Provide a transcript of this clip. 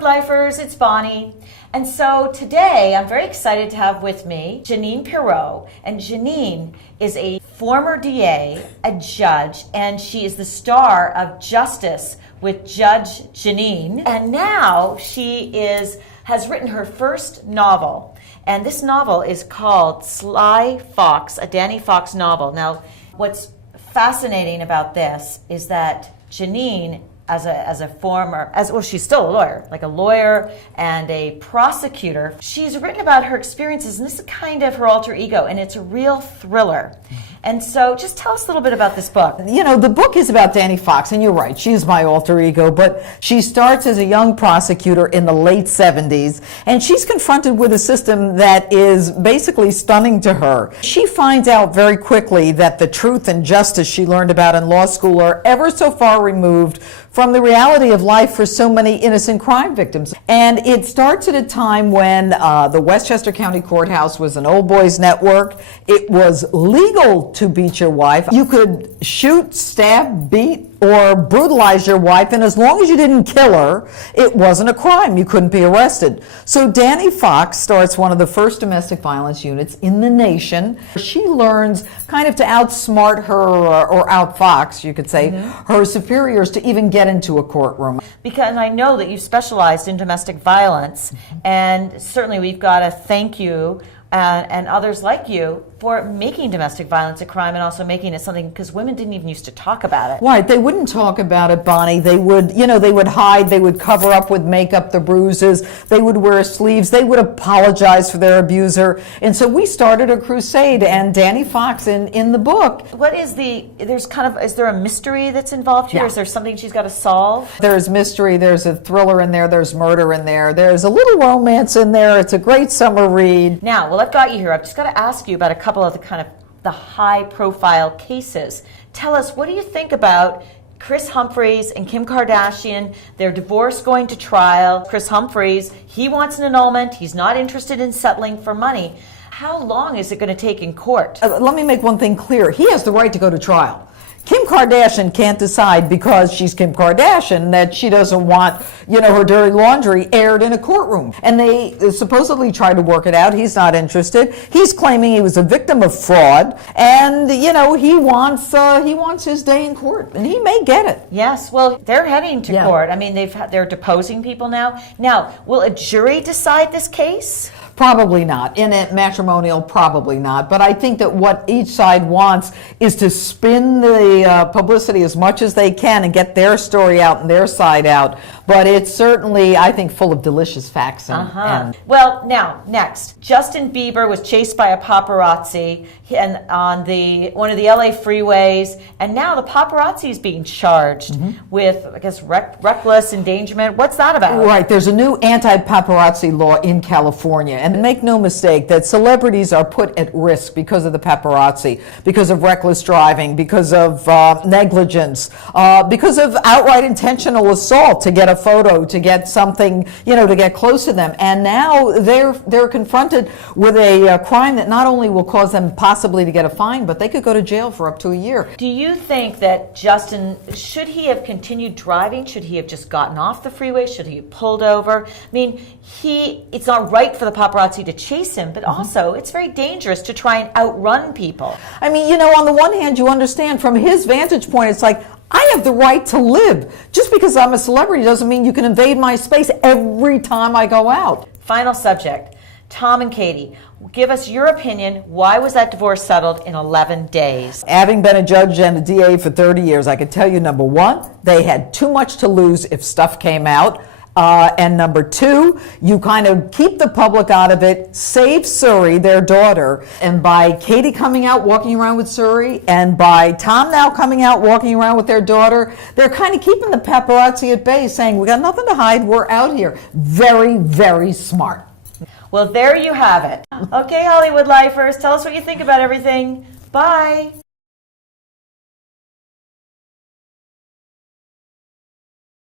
Hollywood Lifers, it's Bonnie. And so today I'm very excited to have with me Jeanine Pirro. And Jeanine is a former DA, a judge, and she is the star of Justice with Judge Jeanine. And now she has written her first novel. And this novel is called Sly Fox, a Danny Fox novel. Now, what's fascinating about this is that Jeanine, she's still a lawyer, like a lawyer and a prosecutor. She's written about her experiences, and this is kind of her alter ego, and it's a real thriller. And so just tell us a little bit about this book. You know, the book is about Danny Fox, and you're right, she's my alter ego, but she starts as a young prosecutor in the late 70s, and she's confronted with a system that is basically stunning to her. She finds out very quickly that the truth and justice she learned about in law school are ever so far removed from the reality of life for so many innocent crime victims. And it starts at a time when the Westchester County Courthouse was an old boys network. It was legal to beat your wife. You could shoot, stab, beat, or brutalize your wife, and as long as you didn't kill her, it wasn't a crime. You couldn't be arrested. So Danny Fox starts one of the first domestic violence units in the nation. She learns kind of to outsmart her, or outfox, you could say, her superiors to even get into a courtroom. Because I know that you specialized in domestic violence, and certainly we've got to thank you and others like you for making domestic violence a crime, and also making it something, because women didn't even used to talk about it. Right, they wouldn't talk about it, Bonnie. They would, they would hide, they would cover up with makeup the bruises, they would wear sleeves, they would apologize for their abuser. And so we started a crusade, and Danny Fox in the book. What is is there a mystery that's involved here? Yeah. Is there something she's got to solve? There's mystery, there's a thriller in there, there's murder in there, there's a little romance in there. It's a great summer read. Now, well, I've got you here. I've just got to ask you about a couple of the high-profile cases. Tell us, what do you think about Kris Humphries and Kim Kardashian, their divorce going to trial? Kris Humphries, he wants an annulment. He's not interested in settling for money. How long is it going to take in court? Let me make one thing clear. He has the right to go to trial. Kim Kardashian can't decide, because she's Kim Kardashian, that she doesn't want, her dirty laundry aired in a courtroom. And they supposedly tried to work it out. He's not interested. He's claiming he was a victim of fraud, and he wants his day in court, and he may get it. Yes, well, they're heading to court. I mean, they're deposing people now. Now, will a jury decide this case? Probably not. In a matrimonial, probably not. But I think that what each side wants is to spin the publicity as much as they can and get their story out and their side out. But it's certainly, I think, full of delicious facts. Well, now, next. Justin Bieber was chased by a paparazzi on one of the LA freeways, and now the paparazzi is being charged with, I guess, reckless endangerment. What's that about? Right. There's a new anti-paparazzi law in California. And make no mistake that celebrities are put at risk because of the paparazzi, because of reckless driving, because of negligence, because of outright intentional assault to get a photo, to get something, to get close to them. And now they're confronted with a crime that not only will cause them possibly to get a fine, but they could go to jail for up to a year. Do you think that Justin, should he have continued driving? Should he have just gotten off the freeway? Should he have pulled over? I mean, it's not right for the paparazzi to chase him, but also it's very dangerous to try and outrun people. I mean, on the one hand, you understand from his vantage point, it's like, I have the right to live. Just because I'm a celebrity doesn't mean you can invade my space every time I go out. Final subject. Tom and Katie, give us your opinion. Why was that divorce settled in 11 days? Having been a judge and a DA for 30 years, I can tell you, number one, they had too much to lose if stuff came out. And number two, you kind of keep the public out of it, save Suri, their daughter. And by Katie coming out walking around with Suri, and by Tom now coming out walking around with their daughter, they're kind of keeping the paparazzi at bay, saying, we got nothing to hide, we're out here. Very, very smart. Well, there you have it. Okay, Hollywood Lifers, tell us what you think about everything. Bye.